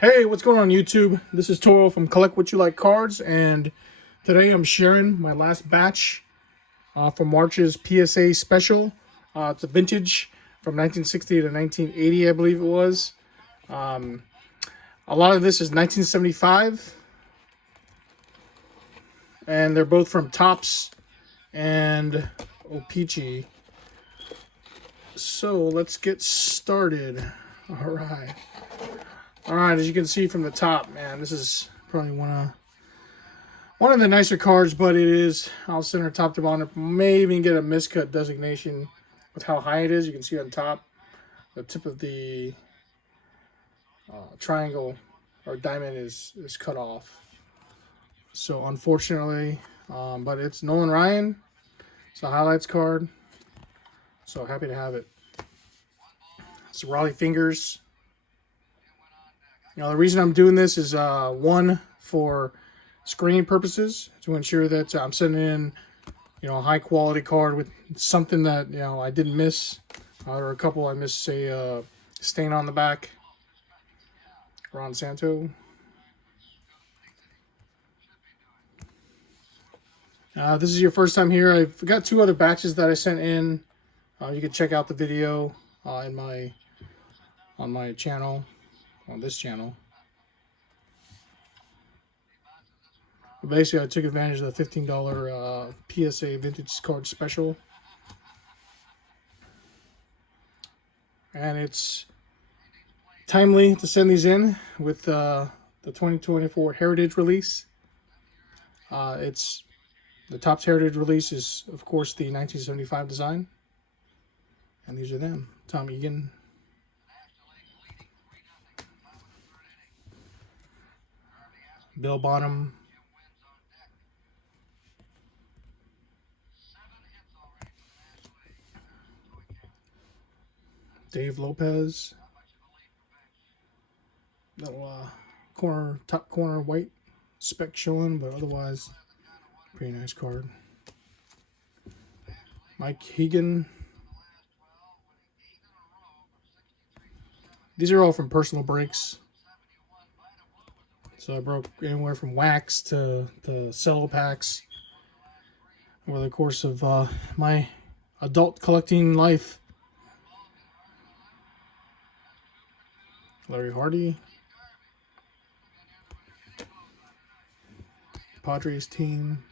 Hey, what's going on YouTube? This is Toro from Collect What You Like Cards, and today I'm sharing my last batch from March's PSA special. It's a vintage from 1960 to 1980, I believe it was. A lot of this is 1975, and they're both from Topps and O-Pee-Chee. So let's get started. All right, as you can see from the top, man, this is probably one of the nicer cards, but it is, I'll center top to bottom. May even get a miscut designation with how high it is. You can see on top, the tip of the triangle or diamond is cut off. So unfortunately, but it's Nolan Ryan. It's a highlights card. So happy to have it. It's Raleigh Fingers. The reason I'm doing this is one, for screening purposes, to ensure that I'm sending in, a high quality card with something that, I didn't miss, or a couple I missed, say, stain on the back, Ron Santo. This is your first time here. I've got two other batches that I sent in. You can check out the video on my channel, on this channel. But basically, I took advantage of the $15 PSA vintage card special. And it's timely to send these in with the 2024 Heritage release. It's the Topps Heritage release is, of course, the 1975 design. And these are them. Tom Egan. Bill Bonham. Dave Lopez. Little top corner white speck showing, but otherwise pretty nice card. Mike Hegan. These are all from personal breaks. So I broke anywhere from wax to cello packs over the course of my adult collecting life. Larry Hardy. Padres team.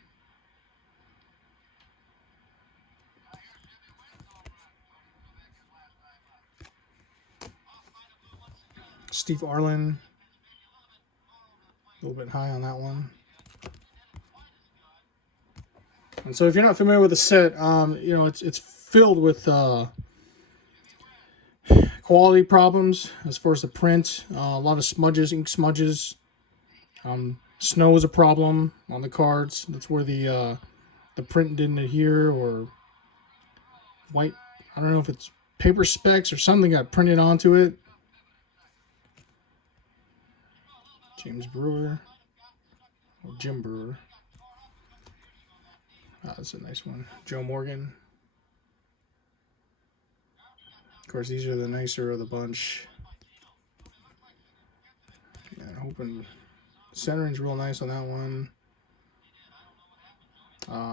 Steve Arlen. A little bit high on that one. And so if you're not familiar with the set, it's filled with quality problems as far as the print. A lot of smudges, ink smudges. Snow is a problem on the cards. That's where the print didn't adhere, or white. I don't know if it's paper specks or something got printed onto it. James Brewer. Or Jim Brewer. That's a nice one. Joe Morgan. Of course, these are the nicer of the bunch. And hoping centering's real nice on that one.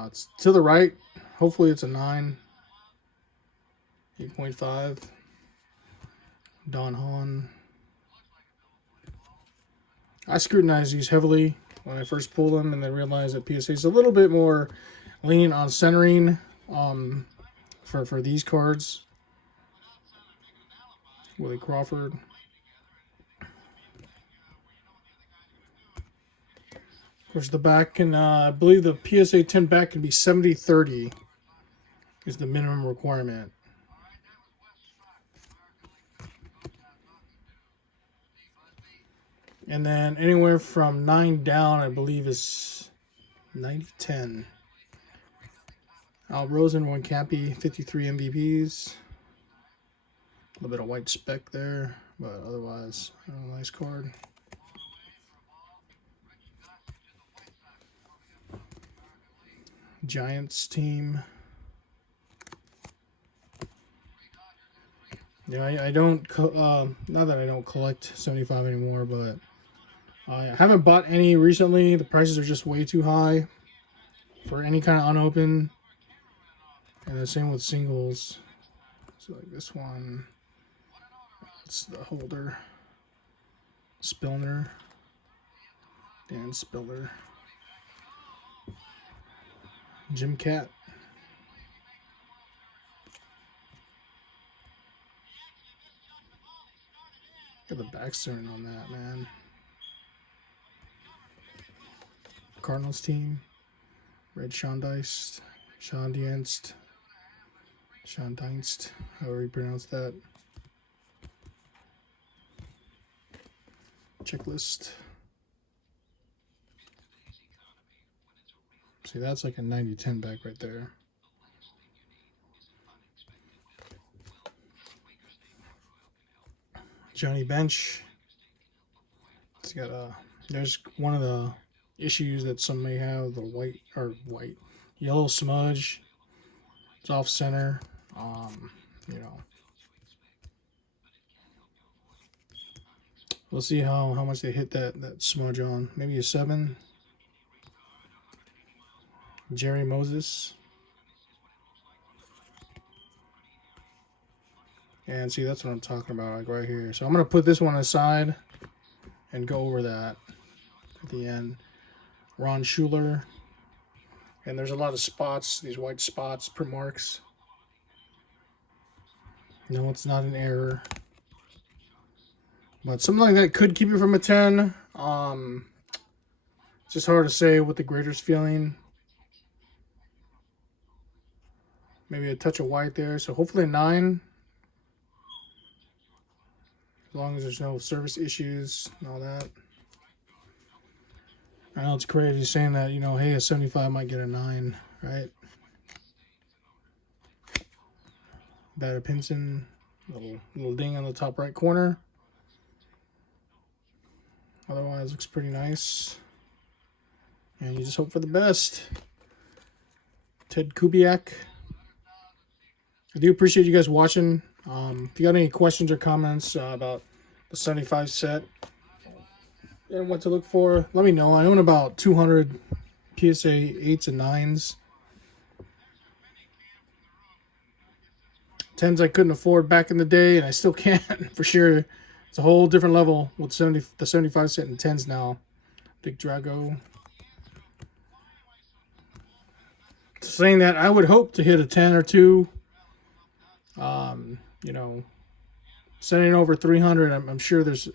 It's to the right. Hopefully it's a 9. 8.5. Don Hahn. I scrutinized these heavily when I first pulled them, and then realized that PSA is a little bit more lenient on centering for these cards. Willie Crawford. Of course, the back can, I believe the PSA 10 back can be 70/30 is the minimum requirement. And then anywhere from 9 down, I believe, is 90/10. Al Rosen, Ron Cappy, 53 MVPs. A little bit of white speck there, but otherwise, a nice card. Giants team. Yeah, I don't, not that I don't collect 75 anymore, but I haven't bought any recently. The prices are just way too high for any kind of unopened. And the same with singles. So like this one, that's the holder. Spillner. Dan Spiller. Jim Cat. Got the backstern on that, man. Cardinals team. Red Sean Dienst. Sean Dienst. However you pronounce that. Checklist. See, that's like a 90-10 back right there. Johnny Bench. It's got there's one of the issues that some may have, the yellow smudge. It's off center. You know. We'll see how much they hit that smudge on. Maybe a 7. Jerry Moses. And see, that's what I'm talking about, like right here. So I'm going to put this one aside and go over that at the end. Ron Schuler. And there's a lot of spots, these white spots, print marks. No, it's not an error. But something like that could keep you from a 10. It's just hard to say what the grader's feeling. Maybe a touch of white there. So hopefully a 9. As long as there's no service issues and all that. I know it's crazy saying that, you know, hey, a 75 might get a 9, right? Batter Pinson, little ding on the top right corner. Otherwise, looks pretty nice. And you just hope for the best. Ted Kubiak. I do appreciate you guys watching. If you got any questions or comments about the 75 set and what to look for, let me know. I own about 200 PSA 8s and 9s. 10s I couldn't afford back in the day, and I still can't for sure. It's a whole different level with the 75 set and 10s now. Big Drago. Saying that, I would hope to hit a 10 or 2. You know, sending over 300. I'm sure there's.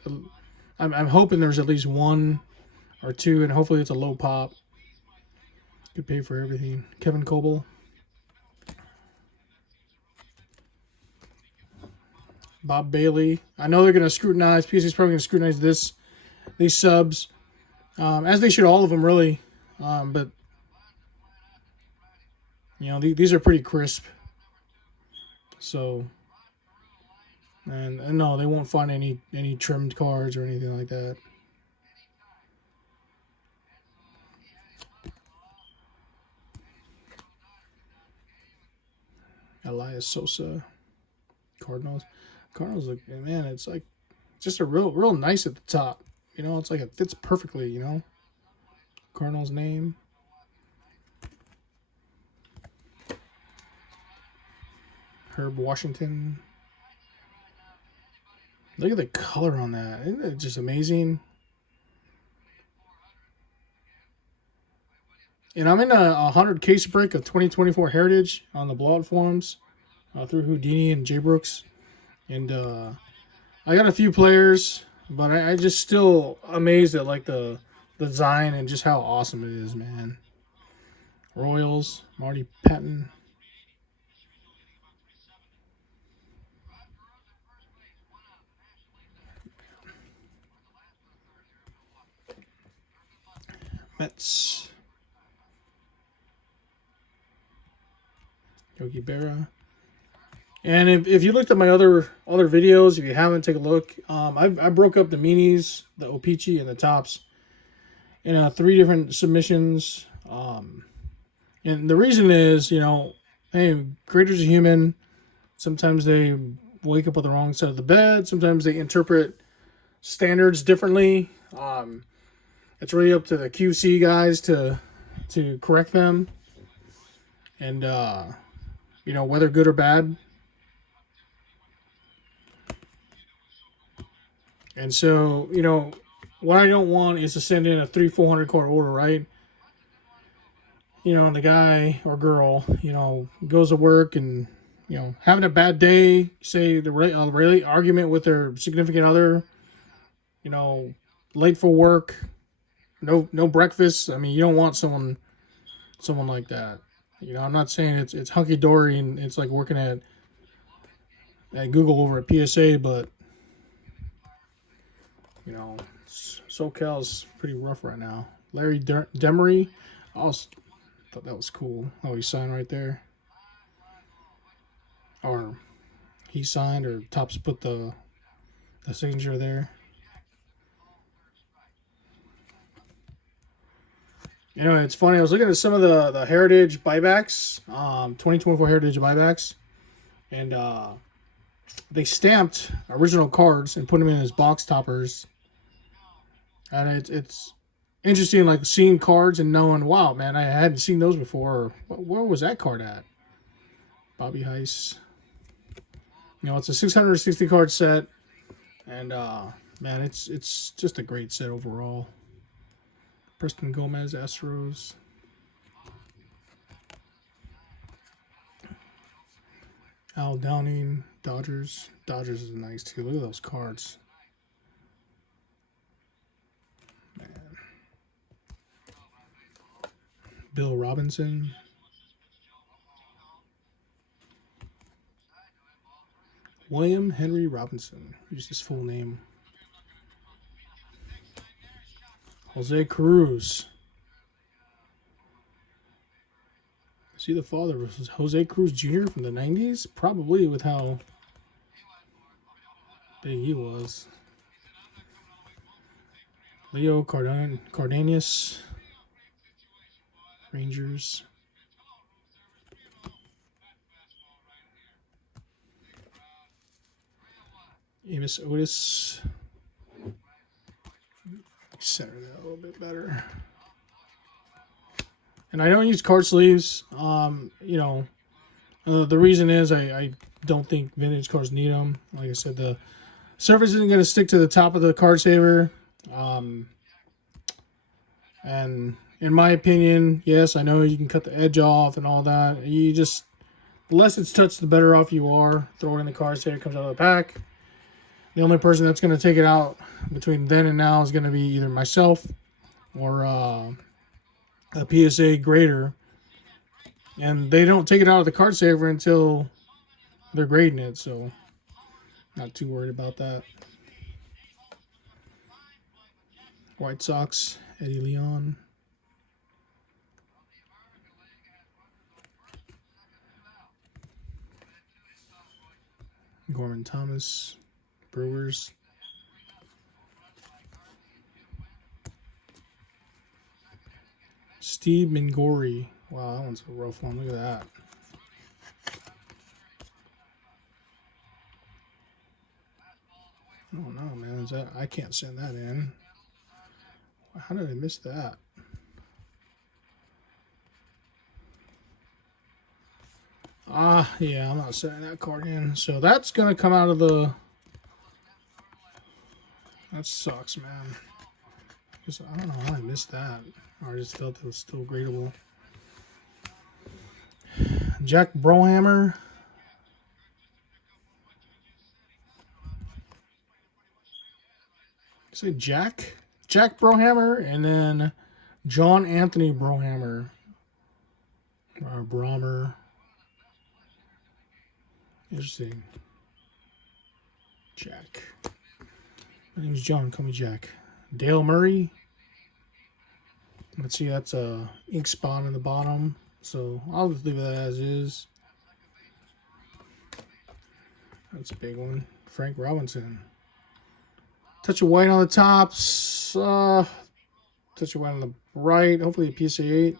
I'm hoping there's at least 1 or 2, and hopefully it's a low pop. Could pay for everything. Kevin Coble. Bob Bailey. I know they're going to scrutinize. PSA's probably going to scrutinize these subs, as they should, all of them really. But you know, these are pretty crisp. So, and no, they won't find any trimmed cards or anything like that. Elias Sosa. Cardinals look, man, it's like just a real nice at the top. You know, it's like it fits perfectly, you know. Cardinals name. Herb Washington. Look at the color on that. Isn't it just amazing? And I'm in a 100 case break of 2024 Heritage on the blowout forums through Houdini and J Brooks. And I got a few players, but I just still amazed at like the design and just how awesome it is, man. Royals, Marty Patton. Mets. Yogi Berra. And if you looked at my other videos, if you haven't, take a look. I broke up the minis, the O-Pee-Chee, and the Topps in 3 different submissions. And the reason is, you know, hey, graders are human. Sometimes they wake up on the wrong side of the bed. Sometimes they interpret standards differently. It's really up to the QC guys to correct them, and you know, whether good or bad. And so, you know, what I don't want is to send in a 300-400 card order, right? You know, and the guy or girl, you know, goes to work and, you know, having a bad day, say the really argument with their significant other, you know, late for work, no breakfast. I mean, you don't want someone like that. You know, I'm not saying it's hunky dory and it's like working at Google over at PSA, but you know, SoCal's pretty rough right now. Larry Demery, I thought that was cool. Oh, he signed right there, or he signed, or Topps put the signature there. You know, it's funny. I was looking at some of the Heritage buybacks, 2024 Heritage buybacks, and they stamped original cards and put them in as box toppers. And it's interesting, like seeing cards and knowing, wow, man, I hadn't seen those before. Where was that card at? Bobby Heiss. You know, it's a 660 card set, and man, it's just a great set overall. Preston Gomez, Astros. Al Downing, Dodgers. Dodgers is nice too. Look at those cards. Man. Bill Robinson. William Henry Robinson. Use his full name. Jose Cruz. Is he the father of Jose Cruz Jr. from the 90s? Probably, with how big he was. Leo Cardenas. Rangers. Amos Otis. Center that a little bit better. And I don't use card sleeves. You know, the reason is I don't think vintage cards need them. Like I said, the surface isn't going to stick to the top of the card saver. And in my opinion, yes, I know you can cut the edge off and all that. You just, the less it's touched, the better off you are. Throw it in the card saver, it comes out of the pack. The only person that's going to take it out between then and now is going to be either myself or a PSA grader. And they don't take it out of the card saver until they're grading it, so not too worried about that. White Sox, Eddie Leon. Gorman Thomas, Brewers. Steve Mingori. Wow, that one's a rough one. Look at that. Oh no, man. Is that, I can't send that in. How did I miss that? Yeah, I'm not sending that card in. So that's gonna come out of the. That sucks, man. Because I don't know how I missed that. Or I just felt it was still gradable. Jack Brohammer. Say Jack Brohammer, and then John Anthony Brohammer. Or Brahmer. Interesting. Jack. My name's John. Call me Jack. Dale Murray. Let's see, that's a ink spot on the bottom. So I'll just leave that as is. That's a big one. Frank Robinson. Touch of white on the tops. Touch of white on the right. Hopefully a PSA 8.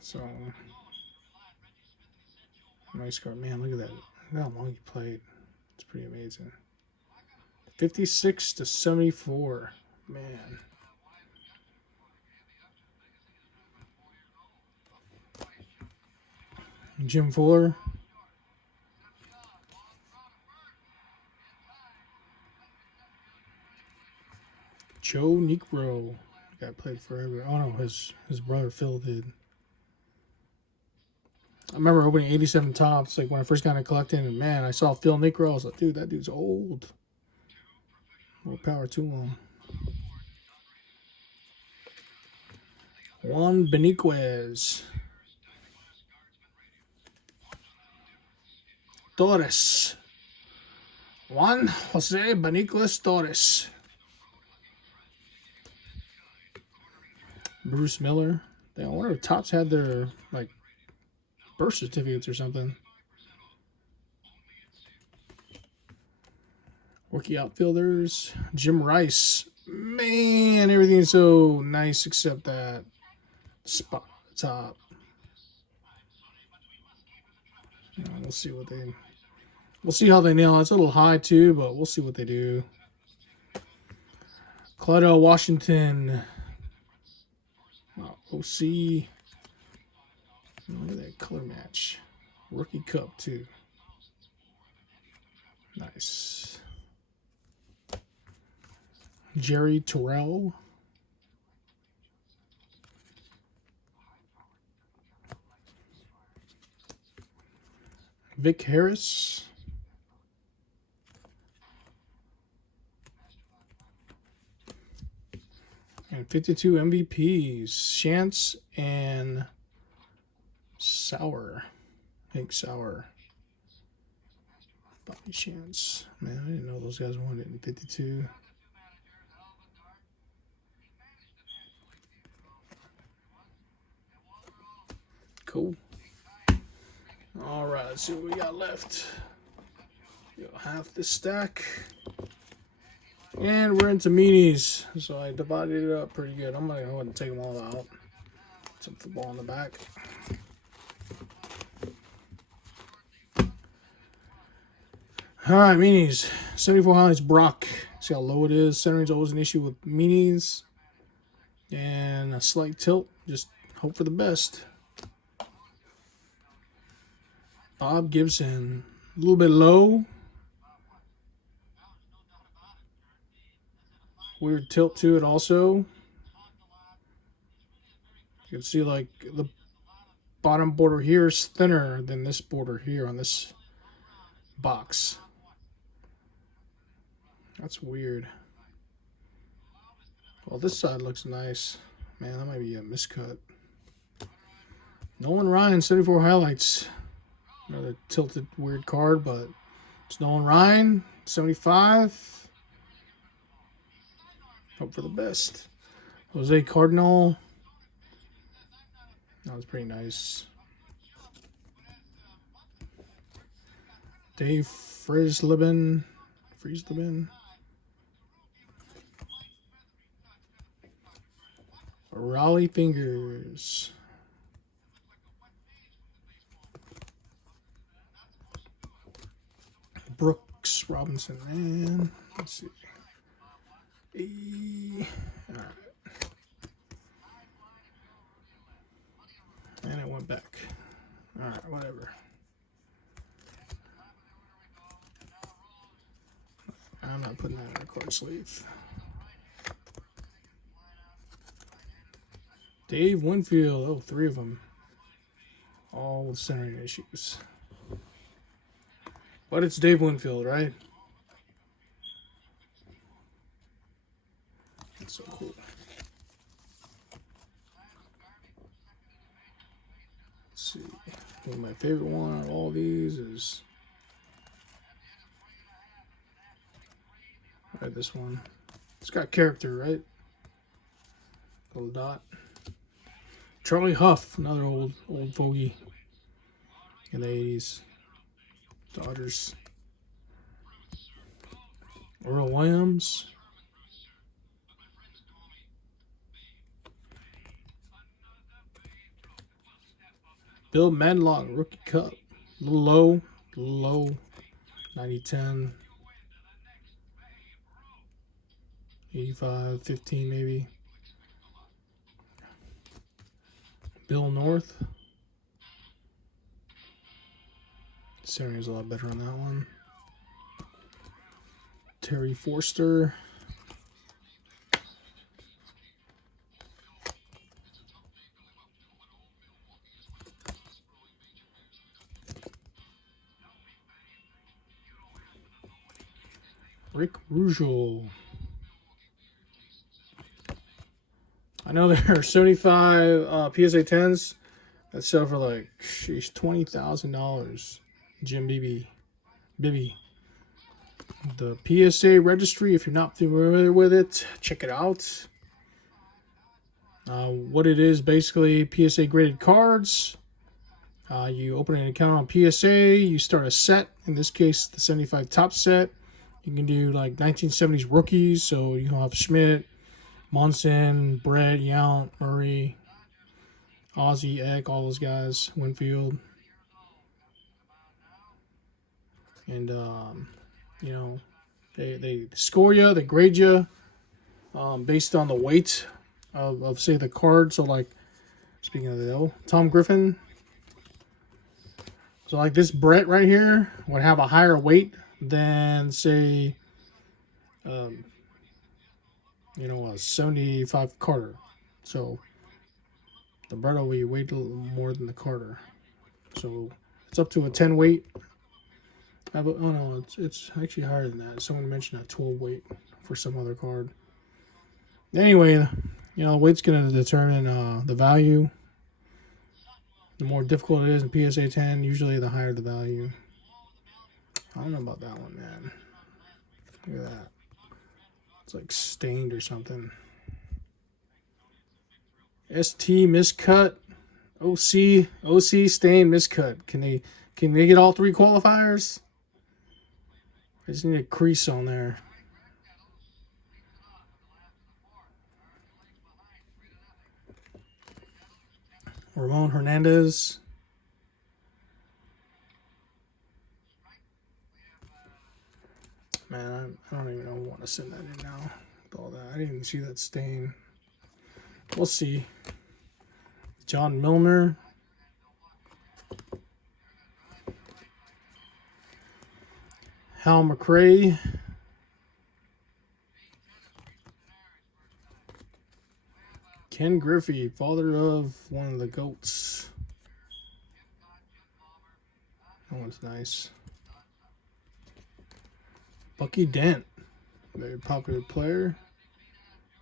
So Nice card. Man, look at that. Look how long he played. It's pretty amazing. 56 to 74. Man. Jim Fuller. Joe Negro. Guy played forever. Oh no, his brother Phil did. I remember opening 87 Topps, like when I first got into collecting, and man, I saw Phil Negro. I was like, dude, that dude's old. More power to him. Juan Beniquez. Torres. Juan Jose Beniquez Torres. Bruce Miller. I wonder if Topps had their like birth certificates or something. Rookie outfielders. Jim Rice. Man, everything's so nice except that spot at the top. We'll see what they. We'll see how they nail it. It's a little high too, but we'll see what they do. Claudel Washington. OC. Look at that color match. Rookie Cup too. Nice. Jerry Terrell. Vic Harris. And 52 MVPs. Chance and Sauer. Hank Sauer. Bobby Chance. Man, I didn't know those guys wanted it in 52. Cool. All right, let's see what we got left. Half the stack. And we're into minis. So I divided it up pretty good. I'm going to go ahead and take them all out. Some football in the back. All right, minis. 74 highlights, Brock. See how low it is. Centering's always an issue with minis. And a slight tilt. Just hope for the best. Bob Gibson. A little bit low. Weird tilt to it also. You can see like the bottom border here is thinner than this border here on this box. That's weird. Well, this side looks nice. Man, that might be a miscut. Nolan Ryan, 74 highlights. Another tilted weird card, but it's Nolan Ryan, 75. Hope for the best. Jose Cardinal. That was pretty nice. Dave Frisleben. Raleigh Fingers. Brooks Robinson, man. Let's see. All right. And it went back. All right, whatever. I'm not putting that in a card sleeve. Dave Winfield. Oh, 3 of them. All with centering issues. But it's Dave Winfield, right? That's so cool. Let's see. Well, my favorite one out of all these is this one. It's got character, right? Little dot. Charlie Huff, another old fogey in the 80s. Dodgers. Earl Williams. Bill Madlock, Rookie Cup. A little low, 90-10, 85-15 maybe. Bill North. Centering's a lot better on that one. Terry Forster. Rick Rugel. I know there are 75 PSA 10s that sell for like, sheesh, $20,000. Jim Bibby. The PSA registry, if you're not familiar with it, check it out. What it is, basically PSA graded cards. You open an account on PSA, you start a set, in this case the 75 top set. You can do like 1970s rookies, so you have Schmidt, Munson, Brett, Yount, Murray, Ozzie, Eck, all those guys, Winfield. And, you know, they score you, they grade you based on the weight of say, the card. So, like, speaking of the Tom Griffin. So, like, this Brett right here would have a higher weight than, say, you know, a 75 Carter. So the Brett will be weight a little more than the Carter. So it's up to a 10 weight. Oh no, it's actually higher than that. Someone mentioned a 12 weight for some other card. Anyway, you know, the weight's going to determine the value. The more difficult it is in PSA 10, usually the higher the value. I don't know about that one, man. Look at that. It's like stained or something. ST miscut. OC stained miscut. Can they get all three qualifiers? I just need a crease on there. Ramon Hernandez. Man, I don't even know want to send that in now. With all that, I didn't even see that stain. We'll see. John Milner. Hal McRae. Ken Griffey, father of one of the GOATs. That one's nice. Bucky Dent, very popular player.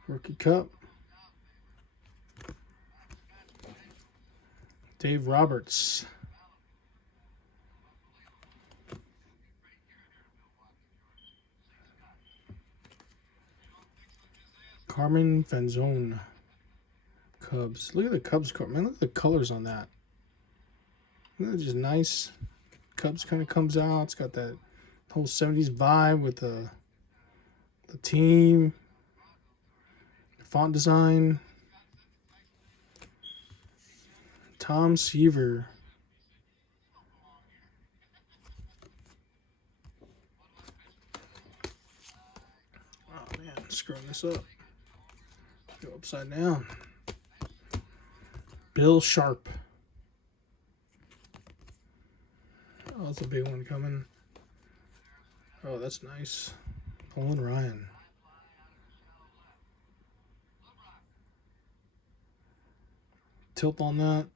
Rookie Cup. Dave Roberts. Carmen Fanzone. Cubs. Look at the Cubs card. Man, look at the colors on that. Isn't that just nice? Cubs kind of comes out. It's got that whole 70s vibe with the team. The font design. Tom Seaver. Oh man, screwing this up. Go upside down. Bill Sharp. Oh, that's a big one coming. Oh, that's nice. Colin Ryan. Tilt on that.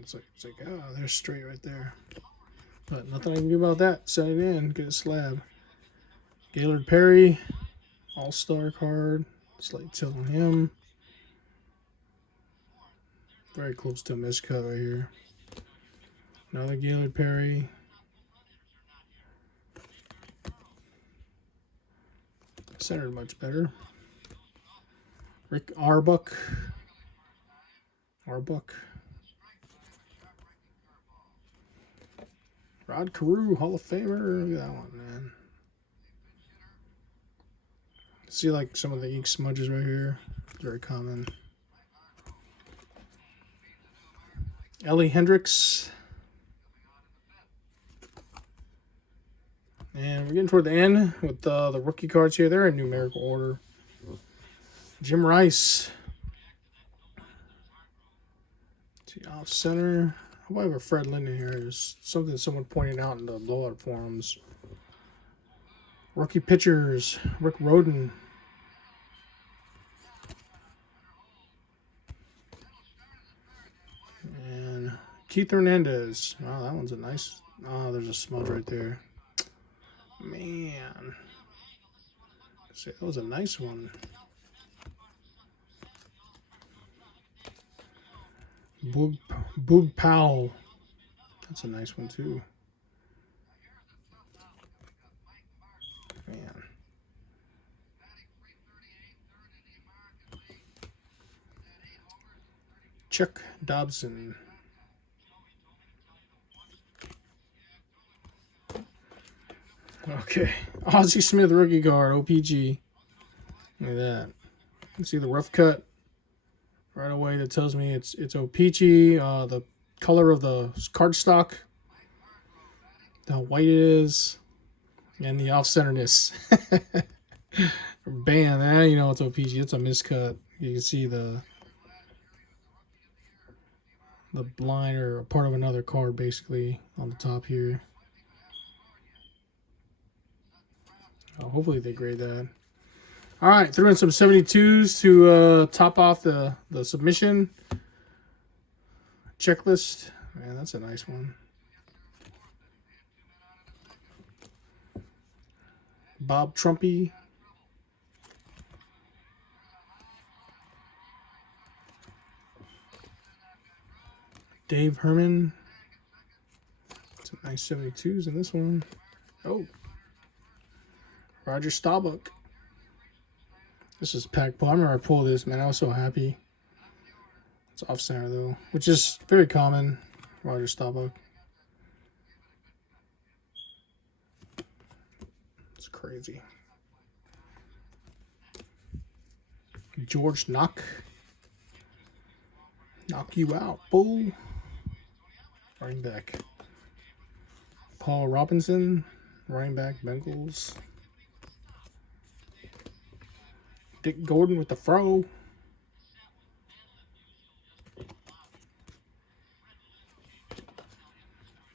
It's like, oh, they're straight right there. But nothing I can do about that. Set it in, get a slab. Gaylord Perry, all-star card. Slight tilt on him. Very close to a miscut right here. Another Gaylord Perry. Centered much better. Rick Arbuck. Rod Carew, Hall of Famer. Look at that one, man. See, like, some of the ink smudges right here. Very common. Ellie Hendricks. And we're getting toward the end with the rookie cards here. They're in numerical order. Jim Rice. See, off center. I hope I have a Fred Linden here. There's something someone pointed out in the blowout forums. Rookie pitchers. Rick Roden. And Keith Hernandez. Wow, that one's a nice. Oh, there's a smudge right there. Man. See, that was a nice one. Boog Powell. That's a nice one too. Man. Chuck Dobson. Okay. Ozzie Smith rookie card, O-Pee-Chee. Look at that. You can see the rough cut right away that tells me it's O-Pee-Chee. The color of the cardstock, how white it is, and the off-centeredness. Bam, now you know it's O-Pee-Chee. It's a miscut. You can see the line or a part of another card basically on the top here. Oh, hopefully they grade that. All right, threw in some 72s to top off the submission checklist. Man, that's a nice one. Bob Trumpy. Dave Herman. Some nice 72s in this one. Oh. Roger Staubach. This is pack pull. I remember I pulled this, man. I was so happy. It's off center though, which is very common. Roger Staubach. It's crazy. George Knock. Knock you out, fool. Running back. Paul Robinson. Running back, Bengals. Dick Gordon with the fro.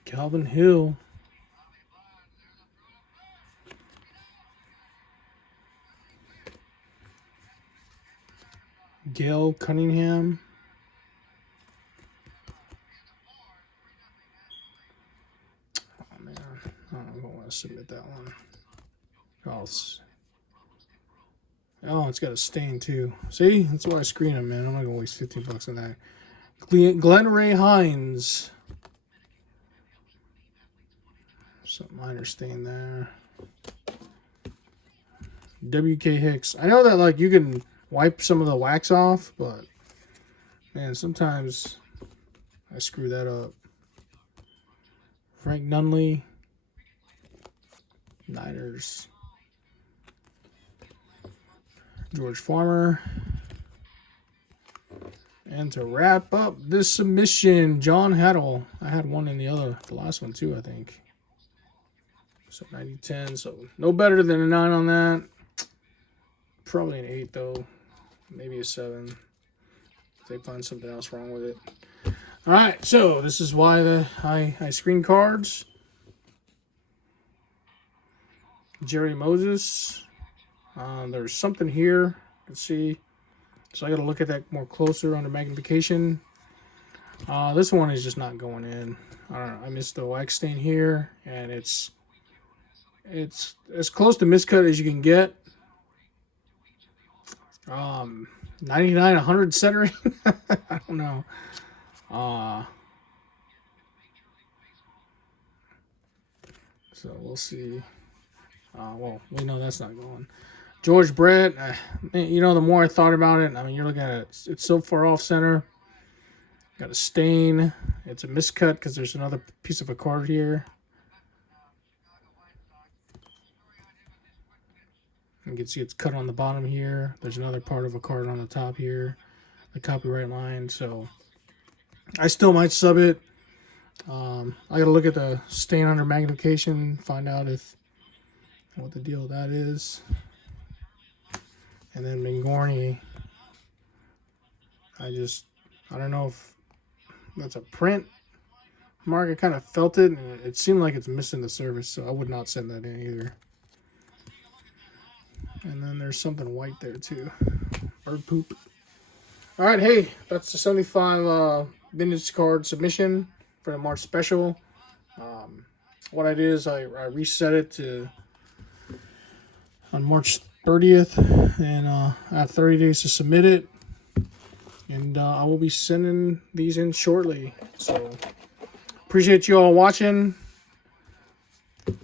Calvin Hill. Gail Cunningham. Oh man, I don't want to submit that one. Oh, it's got a stain too. See, that's why I screen them, man. I'm not gonna waste 15 bucks on that. Glenn Ray Hines. Some minor stain there. W.K. Hicks. I know that like you can wipe some of the wax off, but man, sometimes I screw that up. Frank Nunley. Niners. George Farmer. And to wrap up this submission, John Haddle. I had one in the last one too, I think. So 90-10, so no better than a 9 on that. Probably an 8 though. Maybe a 7. If they find something else wrong with it. Alright, so this is why I screen cards. Jerry Moses. There's something here. You can see. So I got to look at that more closer under magnification. This one is just not going in. I don't know. I missed the wax stain here, and it's as close to miscut as you can get. 99, 100 centering. I don't know. So we'll see. Well, we know that's not going. George Brett, you know, the more I thought about it, I mean, you're looking at it, it's so far off center. Got a stain. It's a miscut because there's another piece of a card here. You can see it's cut on the bottom here. There's another part of a card on the top here. The copyright line. So I still might sub it. I gotta look at the stain under magnification, find out what the deal with that is. And then Mingorni, I don't know if that's a print mark. I kind of felt it, and it seemed like it's missing the surface, so I would not send that in either. And then there's something white there too. Bird poop. All right, hey, that's the 75 vintage card submission for the March special. What I did is I reset it to on March 30th, and I have 30 days to submit it. And I will be sending these in shortly. So appreciate you all watching.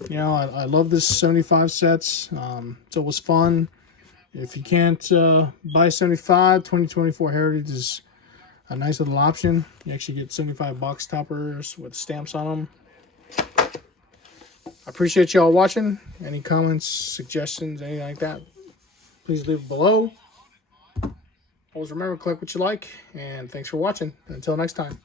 You know, I love this 75 sets. It's always fun. If you can't buy 75, 2024 Heritage is a nice little option. You actually get 75 box toppers with stamps on them. I appreciate y'all watching. Any comments, suggestions, anything like that, please leave below. Always remember, collect what you like, and thanks for watching. Until next time.